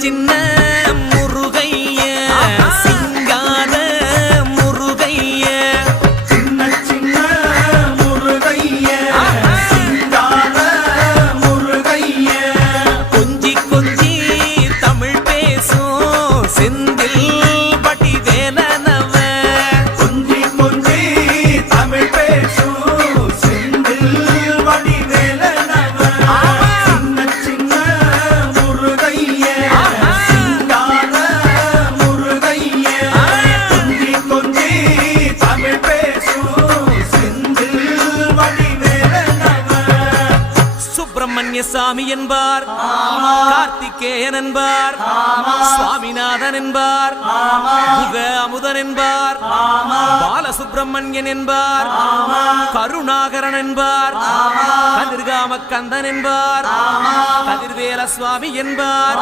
சின்ன முருகைய சிங்கார முருகைய சின்ன முருகைய சிங்கார முருகைய கொஞ்சி கொஞ்சி தமிழ் பேசும் செந்தில் பட்டி வேலனவ கொஞ்சி கொஞ்சி தமிழ் பேசும் செந்தில் பட்டி வேலனவ சின்ன முருகைய சிங்கார முருகைய கொஞ்சி கொஞ்சி தமிழ் பேசும் செந்தில் பட்டி வேலனவ சுப்பிரமணிய சாமி என்பார் கார்த்திகேயன் என்பார் சுவாமிநாதன் என்பார் முக அமுதன் என்பார் பாலசுப்பிரமணியன் என்பார் கருணாகரன் என்பார் கதிர்காம கந்தன் என்பார் கதிர்வேல சுவாமி என்பார்